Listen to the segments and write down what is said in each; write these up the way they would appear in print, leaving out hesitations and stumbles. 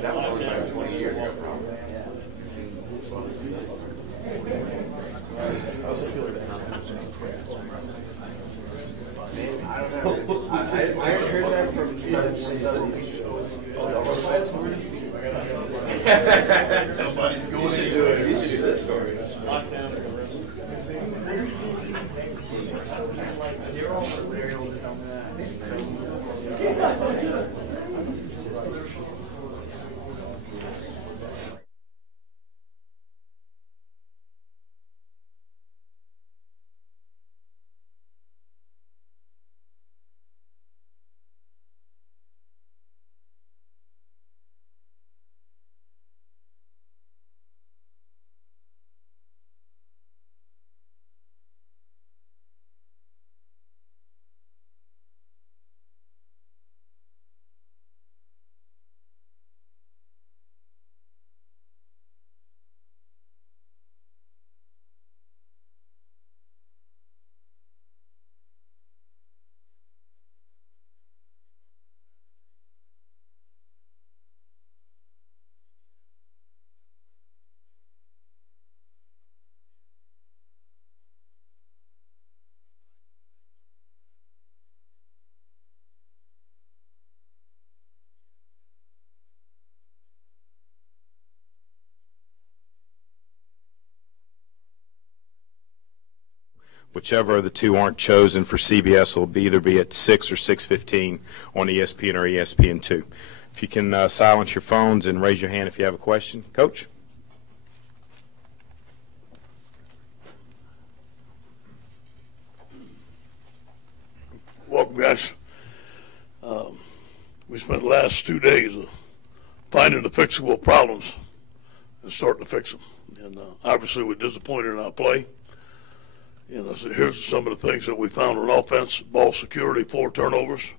That was only like 20 years ago, probably. I don't know. I heard that from several people. Somebody's going to do it. You should do this story. Whichever of the two aren't chosen for CBS will either be at 6 or 6:15 on ESPN or ESPN2. If you can silence your phones and raise your hand if you have a question. Coach? Welcome, guys. We spent the last 2 days finding the fixable problems and starting to fix them. And obviously we're disappointed in our play. So here's some of the things that we found on offense: ball security, 4 turnovers,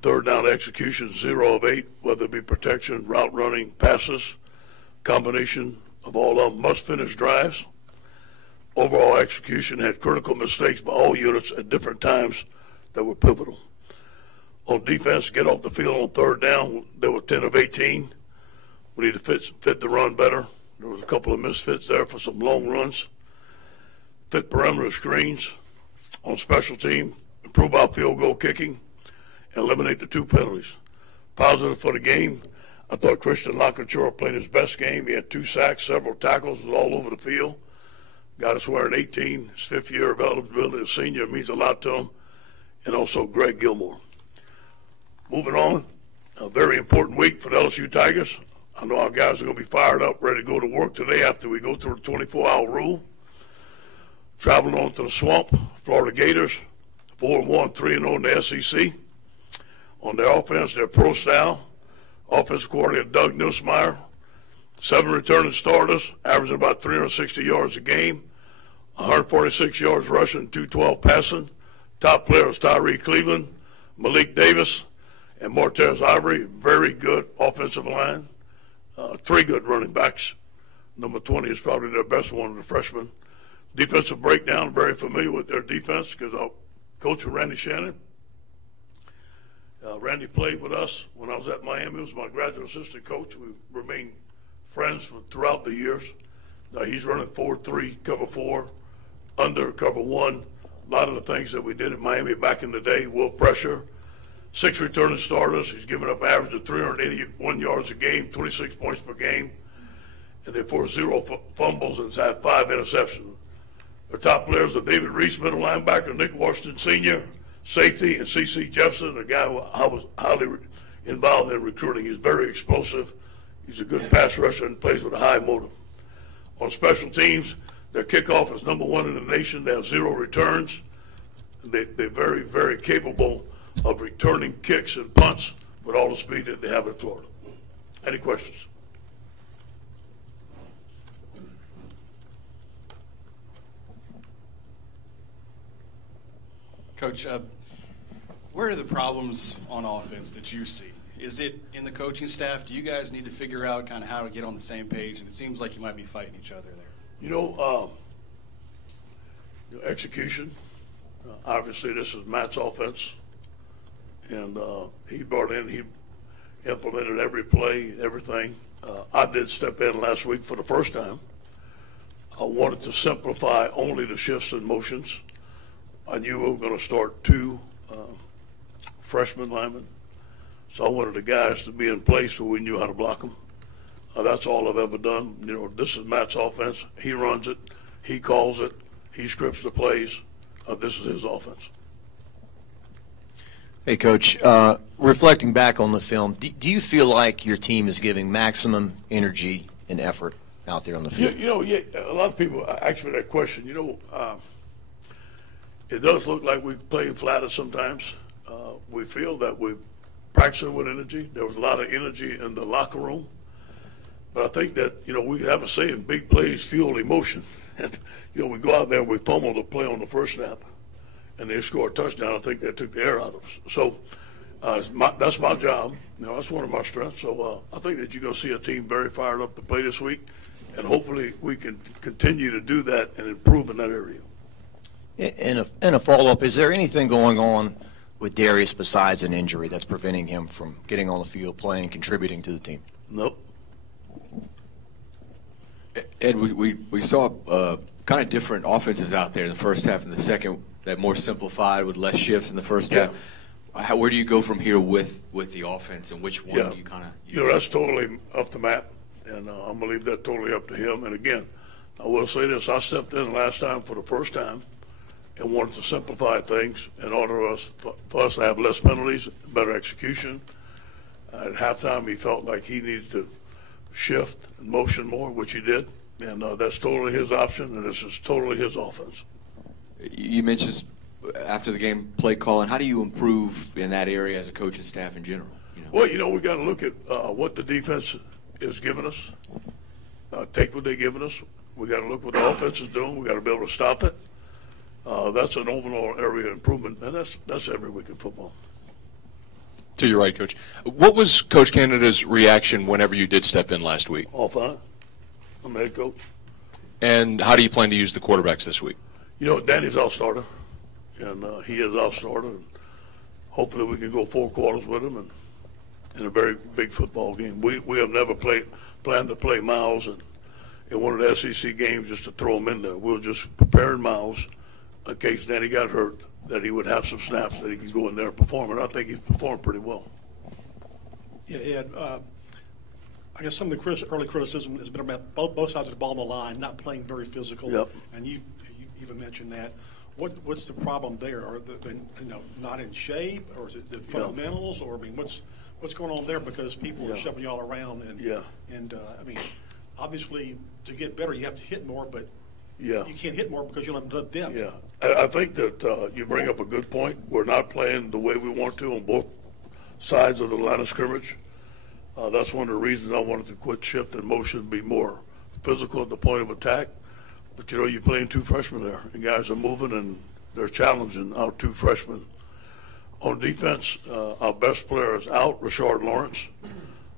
third down execution, 0 of 8, whether it be protection, route running, passes, combination of all of them, must-finish drives. Overall execution had critical mistakes by all units at different times that were pivotal. On defense, get off the field on third down, they were 10 of 18. We need to fit the run better. There was a couple of misfits there for some long runs. Fit perimeter screens. On special team, improve our field goal kicking, and eliminate the 2 penalties. Positive for the game, I thought Christian Lacouture played his best game. He had 2 sacks, several tackles, was all over the field. Got us wearing 18, his 5th year of eligibility, a senior, means a lot to him. And also Greg Gilmore. Moving on, a very important week for the LSU Tigers. I know our guys are going to be fired up, ready to go to work today after we go through the 24-hour rule. Traveling on to the Swamp, Florida Gators, 4-1, 3-0 in the SEC. On their offense, their pro style. Offensive coordinator Doug Nussmeier, 7 returning starters, averaging about 360 yards a game, 146 yards rushing, 212 passing. Top players Tyree Cleveland, Malik Davis, and Martez Ivory. Very good offensive line. 3 good running backs. Number 20 is probably their best one of the freshmen. Defensive breakdown, very familiar with their defense because I coach with Randy Shannon. Randy played with us when I was at Miami. He was my graduate assistant coach. We've remained friends throughout the years. He's running 4-3, cover 4, under cover 1. A lot of the things that we did at Miami back in the day, will pressure. 6 returning starters. He's given up average of 381 yards a game, 26 points per game. And they forced 0 fumbles and had 5 interceptions. Their top players are David Reese, middle linebacker, Nick Washington Sr., safety, and C.C. Jefferson, a guy who I was highly involved in recruiting. He's very explosive. He's a good pass rusher and plays with a high motor. On special teams, their kickoff is number 1 in the nation. They have 0 returns. They're very, very capable of returning kicks and punts with all the speed that they have in Florida. Any questions? Coach, where are the problems on offense that you see? Is it in the coaching staff? Do you guys need to figure out kind of how to get on the same page? And it seems like you might be fighting each other there. Execution. Obviously, this is Matt's offense, and he brought in, he implemented every play, everything. I did step in last week for the first time. I wanted to simplify only the shifts and motions. I knew we were going to start 2 freshman linemen, so I wanted the guys to be in place so we knew how to block them. That's all I've ever done. You know, this is Matt's offense. He runs it. He calls it. He scripts the plays. This is his offense. Hey, Coach, reflecting back on the film, do you feel like your team is giving maximum energy and effort out there on the field? You know, yeah, a lot of people ask me that question. You know, it does look like we're playing flatter sometimes. We feel that we're practicing with energy. There was a lot of energy in the locker room. But I think that, you know, we have a saying, big plays fuel emotion. And, you know, we go out there and we fumble the play on the first snap, and they score a touchdown. I think that took the air out of us. So that's my job. You know, that's one of my strengths. So I think that you're going to see a team very fired up to play this week, and hopefully we can continue to do that and improve in that area. And a follow-up, is there anything going on with Darius besides an injury that's preventing him from getting on the field, playing, contributing to the team? Nope. Ed, we saw kind of different offenses out there in the first half and the second, that more simplified with less shifts in the first half. Where do you go from here with the offense, and which one do you kind of use? You know, that's totally up to Matt, and I'm going to leave that totally up to him. And again, I will say this, I stepped in last time for the first time and wanted to simplify things in order for us to have less penalties, better execution. At halftime, he felt like he needed to shift and motion more, which he did, and that's totally his option, and this is totally his offense. You mentioned after the game play calling. How do you improve in that area as a coach and staff in general? You know? Well, you know, we got to look at what the defense is giving us, take what they're giving us. We got to look what the offense is doing. We got to be able to stop it. That's an overall area of improvement, and that's every week in football. To your right, Coach. What was Coach Canada's reaction whenever you did step in last week? All fine. I'm the head coach. And how do you plan to use the quarterbacks this week? You know, Danny's our starter, and he is our starter. And hopefully we can go 4 quarters with him and in a very big football game. We have never planned to play Miles in one of the SEC games just to throw him in there. We were just preparing Miles in case Danny got hurt, that he would have some snaps that he could go in there and perform. And I think he's performed pretty well. Yeah, Ed, I guess some of the early criticism has been about both sides of the ball on the line, not playing very physical. Yep. And you even mentioned that. What's the problem there? Are they not in shape, or is it the fundamentals, or I mean, what's going on there? Because people are shoving y'all around, and I mean, obviously to get better you have to hit more, but you can't hit more because you don't have enough depth. Yeah, I think that you bring up a good point. We're not playing the way we want to on both sides of the line of scrimmage. That's one of the reasons I wanted to quit shift and motion, be more physical at the point of attack. But, you know, you're playing 2 freshmen there, and guys are moving, and they're challenging our 2 freshmen. On defense, our best player is out, Rashard Lawrence.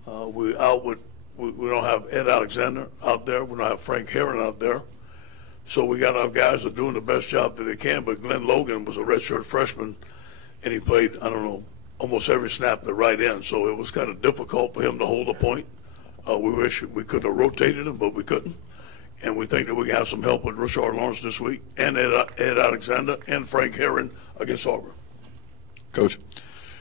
We don't have Ed Alexander out there. We don't have Frank Herron out there. So we got our guys that are doing the best job that they can, but Glenn Logan was a redshirt freshman, and he played, I don't know, almost every snap at the right end. So it was kind of difficult for him to hold a point. We wish we could have rotated him, but we couldn't. And we think that we can have some help with Rashard Lawrence this week, and Ed Alexander, and Frank Herron against Auburn. Coach,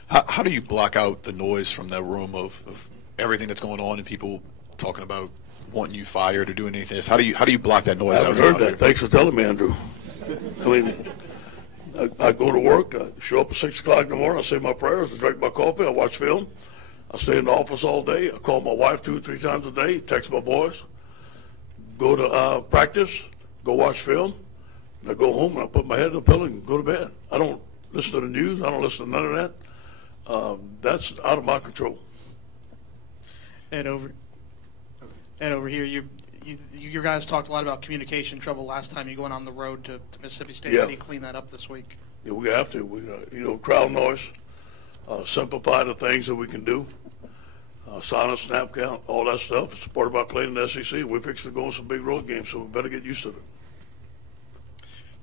how do you block out the noise from that room of everything that's going on and people talking about wanting you fired or doing anything? How do you block that noise out? I haven't heard that. Thanks for telling me, Andrew. I mean, I go to work, I show up at 6 o'clock in the morning, I say my prayers, I drink my coffee, I watch film, I stay in the office all day, I call my wife 2 or 3 times a day, text my boys, go to practice, go watch film, and I go home and I put my head in the pillow and go to bed. I don't listen to the news, I don't listen to none of that. That's out of my control. And over here, you guys talked a lot about communication trouble last time you going on the road to Mississippi State. How do you clean that up this week? Yeah, we have to. Crowd noise, simplify the things that we can do, silent snap count, all that stuff. It's part about playing in the SEC. We're fixing to go on some big road games, so we better get used to it.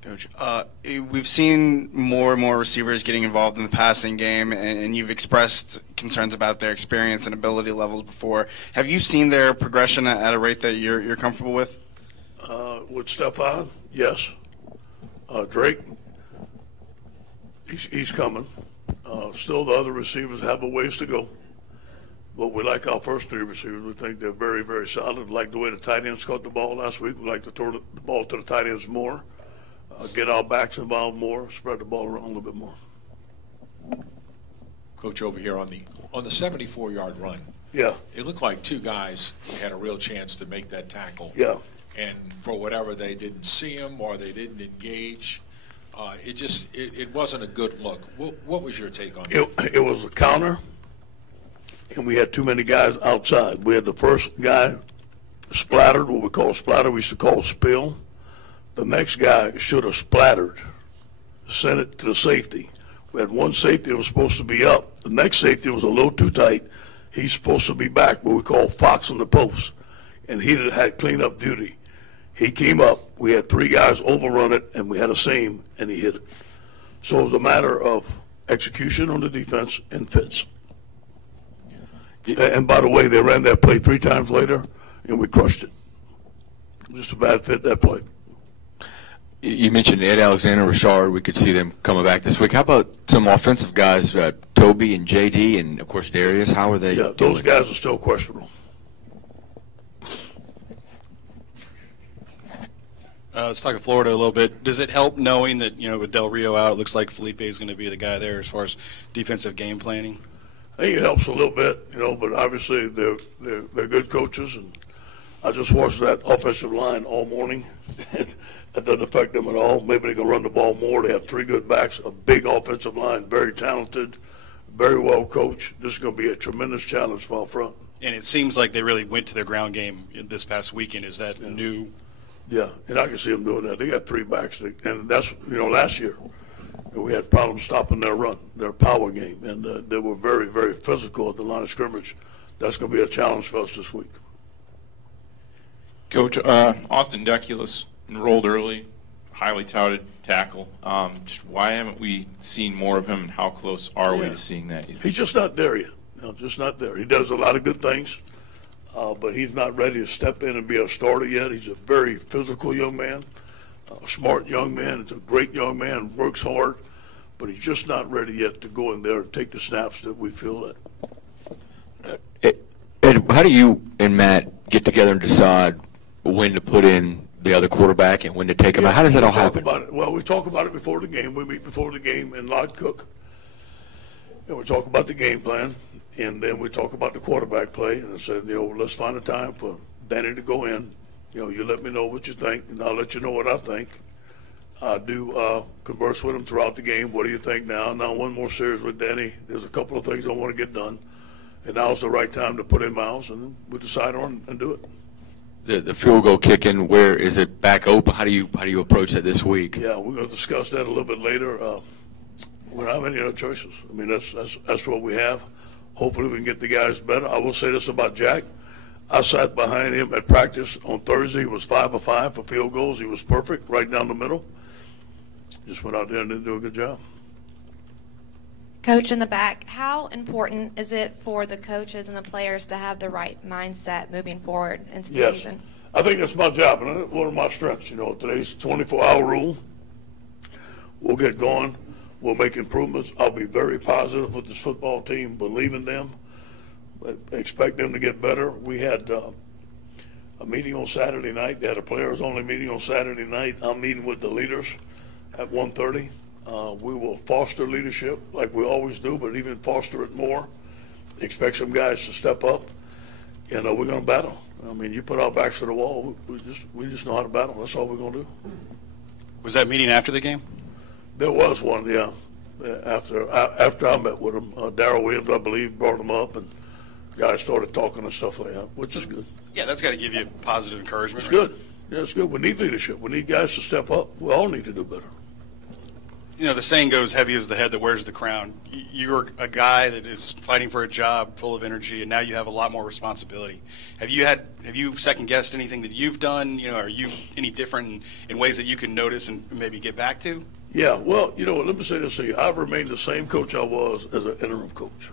Coach, we've seen more and more receivers getting involved in the passing game, and you've expressed concerns about their experience and ability levels before. Have you seen their progression at a rate that you're comfortable with? With Stephon, yes. Drake, he's coming. Still, the other receivers have a ways to go. But we like our first three receivers. We think they're very, very solid. We like the way the tight ends caught the ball last week. We like to throw the ball to the tight ends more. Get our backs involved more, spread the ball around a little bit more. Coach, over here on the 74-yard run. Yeah. It looked like two guys had a real chance to make that tackle. Yeah. And for whatever, they didn't see him or they didn't engage. It wasn't a good look. What was your take on that? It was a counter, and we had too many guys outside. We had the first guy splattered, what we call splatter. We used to call spill. The next guy should have splattered, sent it to the safety. We had one safety that was supposed to be up. The next safety was a little too tight. He's supposed to be back, what we call fox on the post, and he had cleanup duty. He came up. We had three guys overrun it, and we had a seam, and he hit it. So it was a matter of execution on the defense and fits. And by the way, they ran that play 3 times later, and we crushed it. Just a bad fit, that play. You mentioned Ed Alexander, Richard. We could see them coming back this week. How about some offensive guys, Toby and J.D. and, of course, Darius? How are they doing? Those guys are still questionable. Let's talk of Florida a little bit. Does it help knowing that, with Del Rio out, it looks like Felipe is going to be the guy there as far as defensive game planning? I think it helps a little bit, but obviously they're good coaches, and I just watched that offensive line all morning. That doesn't affect them at all. Maybe they can run the ball more. They have 3 good backs, a big offensive line, very talented, very well coached. This is going to be a tremendous challenge for our front. And it seems like they really went to their ground game this past weekend. Is that new? Yeah, and I can see them doing that. They got 3 backs, and that's, last year we had problems stopping their run, their power game, and they were very, very physical at the line of scrimmage. That's going to be a challenge for us this week. Coach, Austin Deculus enrolled early, highly touted tackle. Just why haven't we seen more of him, and how close are we to seeing that? He's just not there yet. Just not there. He does a lot of good things, but he's not ready to step in and be a starter yet. He's a very physical young man, a smart young man. He's a great young man, works hard, but he's just not ready yet to go in there and take the snaps that we feel that. Ed, how do you and Matt get together and decide when to put in the other quarterback and when to take him out? How does that all happen? Well, we talk about it before the game. We meet before the game in Lod Cook, and we talk about the game plan, and then we talk about the quarterback play. And I said, let's find a time for Danny to go in. You let me know what you think, and I'll let you know what I think. I do converse with him throughout the game. What do you think now? Now, one more series with Danny. There's a couple of things I want to get done, and now's the right time to put in Miles, and we decide on and do it. The field goal kicking, where is it back open? How do you approach that this week? Yeah, we're going to discuss that a little bit later. We don't have any other choices. I mean, that's what we have. Hopefully we can get the guys better. I will say this about Jack. I sat behind him at practice on Thursday. He was 5 of 5 for field goals. He was perfect, right down the middle. Just went out there and didn't do a good job. Coach in the back, how important is it for the coaches and the players to have the right mindset moving forward into the season? I think that's my job, and one of my strengths. Today's 24-hour rule. We'll get going. We'll make improvements. I'll be very positive with this football team, believe in them, but expect them to get better. We had a meeting on Saturday night. They had a players-only meeting on Saturday night. I'm meeting with the leaders at 1:30. We will foster leadership like we always do, but even foster it more. Expect some guys to step up, and we're going to battle. I mean, you put our backs to the wall, we just know how to battle. That's all we're going to do. Was that meeting after the game? There was one, yeah. After I met with him, Darryl Williams, I believe, brought him up, and guys started talking and stuff like that, which is good. Yeah, that's got to give you positive encouragement. It's good. Yeah, it's good. We need leadership. We need guys to step up. We all need to do better. you know, the saying goes, heavy is the head that wears the crown. You're a guy that is fighting for a job, full of energy, and now you have a lot more responsibility. Have you second guessed anything that you've done? You know, are you any different in ways that you can notice and maybe get back to? Yeah, well, you know, let me say this to you. I've remained the same coach I was as an interim coach.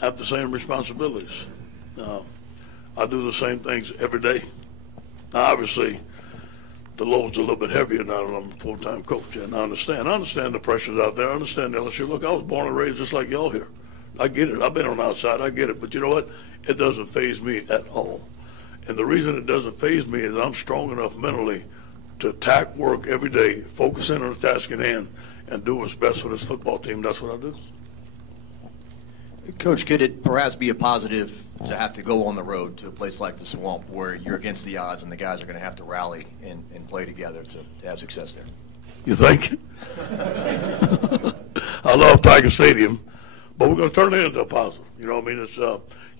I have the same responsibilities. I do the same things every day. Now, obviously, the load's a little bit heavier now that I'm a full-time coach, and I understand. I understand the pressures out there. I understand the LSU. Look, I was born and raised just like y'all here. I get it. I've been on the outside. I get it. But you know what? It doesn't faze me at all. And the reason it doesn't faze me is I'm strong enough mentally to attack work every day, focus in on the task at hand, and do what's best for this football team. That's what I do. Coach, could it perhaps be a positive to have to go on the road to a place like the Swamp where you're against the odds and the guys are going to have to rally and play together to have success there? You think? I love Tiger Stadium, but we're going to turn it into a positive. You know what I mean? It's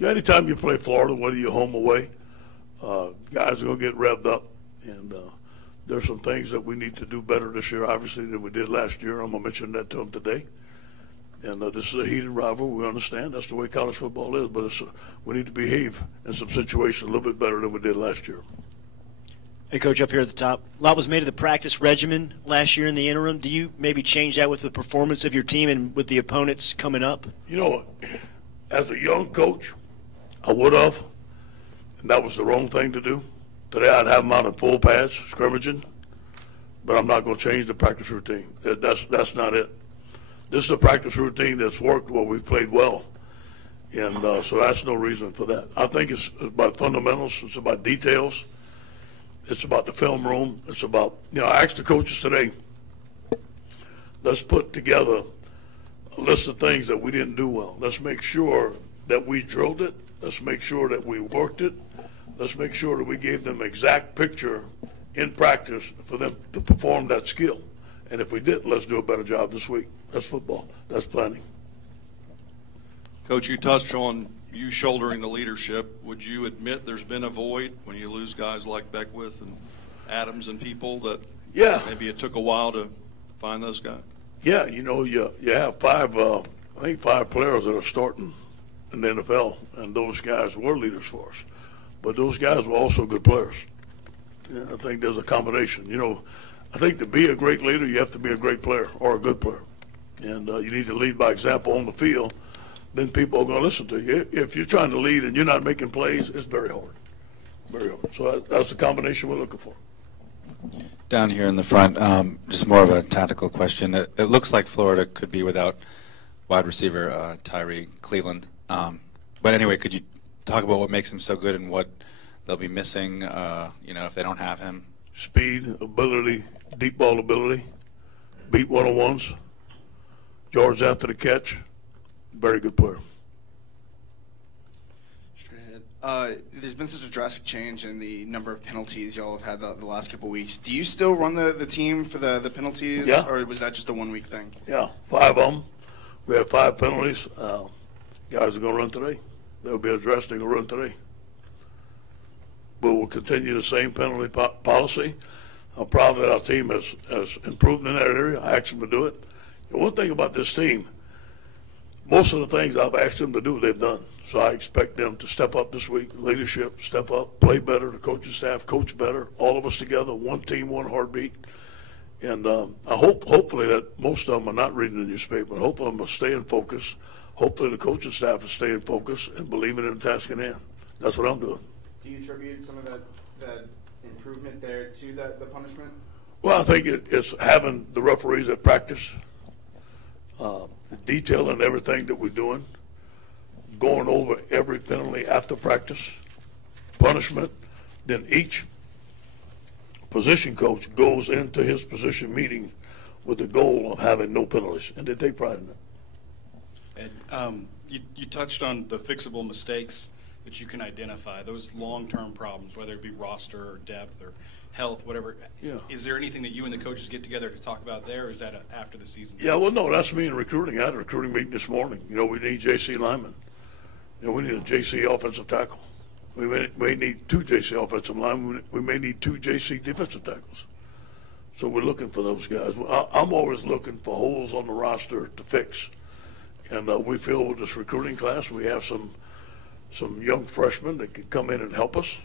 anytime you play Florida, whether you're home or away, guys are going to get revved up, and there's some things that we need to do better this year, obviously, than we did last year. I'm going to mention that to them today. And this is a heated rivalry. We understand that's the way college football is, but we need to behave in some situations a little bit better than we did last year. Hey, Coach, up here at the top, a lot was made of the practice regimen last year in the interim. Do you maybe change that with the performance of your team and with the opponents coming up? You know, as a young coach, I would have, and that was the wrong thing to do. Today I'd have them out in full pads, scrimmaging, but I'm not going to change the practice routine. That's not it. This is a practice routine that's worked well. We've played well, and so that's no reason for that. I think it's about fundamentals. It's about details. It's about the film room. It's about, I asked the coaches today, let's put together a list of things that we didn't do well. Let's make sure that we drilled it. Let's make sure that we worked it. Let's make sure that we gave them exact picture in practice for them to perform that skill. And if we didn't, let's do a better job this week. That's football. That's planning. Coach, you touched on you shouldering the leadership. Would you admit there's been a void when you lose guys like Beckwith and Adams and people that maybe it took a while to find those guys? Yeah, you have five players that are starting in the NFL, and those guys were leaders for us. But those guys were also good players. Yeah, I think there's a combination. I think to be a great leader, you have to be a great player or a good player. And you need to lead by example on the field. Then people are going to listen to you. If you're trying to lead and you're not making plays, it's very hard. Very hard. So that's the combination we're looking for. Down here in the front, just more of a tactical question. It looks like Florida could be without wide receiver Tyree Cleveland. But anyway, could you talk about what makes him so good and what they'll be missing, if they don't have him? Speed, ability, deep ball ability, beat one-on-ones, yards after the catch. Very good player. Straight ahead. There's been such a drastic change in the number of penalties y'all have had the last couple of weeks. Do you still run the team for the penalties, or was that just a one-week thing? Yeah, 5 of them. We have 5 penalties. Guys are going to run today. They'll be addressed. They're going to run today. But we'll continue the same penalty policy. I'm proud that our team has improved in that area. I asked them to do it. The one thing about this team, most of the things I've asked them to do, they've done. So I expect them to step up this week, leadership, step up, play better, the coaching staff, coach better, all of us together, one team, one heartbeat. And I hopefully that most of them are not reading the newspaper. Hopefully them are staying focused. Hopefully the coaching staff is staying focused and believing in the task in hand. That's what I'm doing. Do you attribute some of that improvement there to the punishment? Well, I think it's having the referees at practice, detailing everything that we're doing, going over every penalty after practice, punishment. Then each position coach goes into his position meeting with the goal of having no penalties, and they take pride in it. And you touched on the fixable mistakes that you can identify, those long-term problems, whether it be roster or depth or health, whatever. Yeah. Is there anything that you and the coaches get together to talk about there, or is that after the season? Yeah, well, no, that's me in recruiting. I had a recruiting meeting this morning. We need JC linemen. We need a JC offensive tackle. We may need 2 JC offensive linemen. We may need 2 JC defensive tackles. So we're looking for those guys. I'm always looking for holes on the roster to fix. And we feel with this recruiting class, we have some young freshmen that can come in and help us.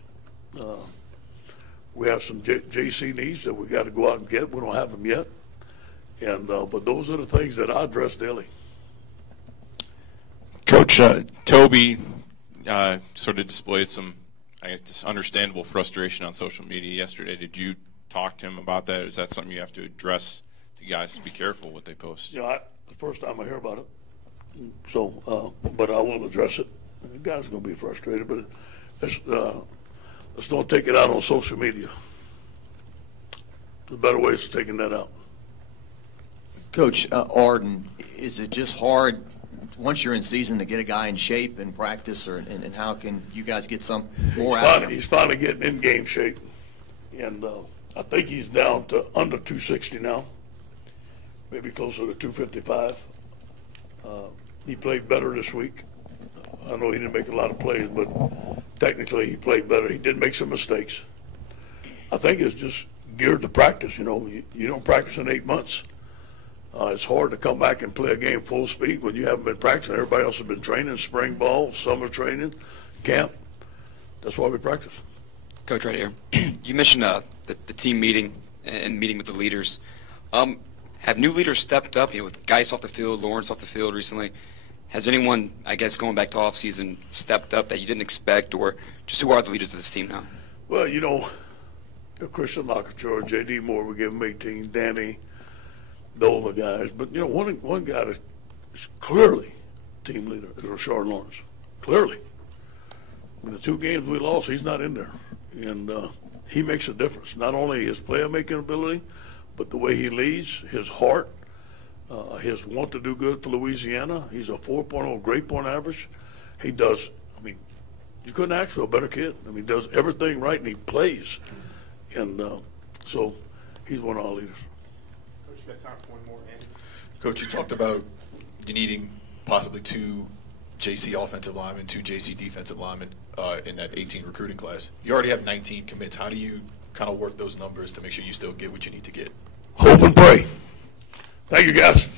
We have some JC needs that we got to go out and get. We don't have them yet. And but those are the things that I address daily. Coach, Toby sort of displayed some, I guess, understandable frustration on social media yesterday. Did you talk to him about that? Is that something you have to address to guys to be careful what they post? Yeah, the first time I hear about it. So, but I will address it. The guy's going to be frustrated, but let's don't take it out on social media. There's better ways of taking that out. Coach Arden, is it just hard once you're in season to get a guy in shape and practice, and how can you guys get some more out of him? He's finally getting in game shape, and I think he's down to under 260 now, maybe closer to 255. He played better this week. I know he didn't make a lot of plays, but technically he played better. He did make some mistakes. I think it's just geared to practice. You know, you don't practice in 8 months. It's hard to come back and play a game full speed when you haven't been practicing. Everybody else has been training, spring ball, summer training, camp. That's why we practice. Coach, right here. You mentioned the team meeting and meeting with the leaders. Have new leaders stepped up, with Geis off the field, Lawrence off the field recently? Has anyone, I guess, going back to offseason, stepped up that you didn't expect, or just who are the leaders of this team now? Well, Christian Lockature, J.D. Moore, we give him 18, Danny, the older guys. But, one guy that's clearly team leader is Rashard Lawrence. Clearly. In the 2 games we lost, he's not in there. And he makes a difference. Not only his player-making ability, but the way he leads, his heart, his want to do good for Louisiana. He's a 4.0 grade point average. He does, you couldn't ask for a better kid. He does everything right, and he plays. And so he's one of our leaders. Coach, you got time for one more, Andy? Coach, you talked about you needing possibly 2 JC offensive linemen, 2 JC defensive linemen in that 18 recruiting class. You already have 19 commits. How do you kind of work those numbers to make sure you still get what you need to get? Hope and pray. Thank you, guys.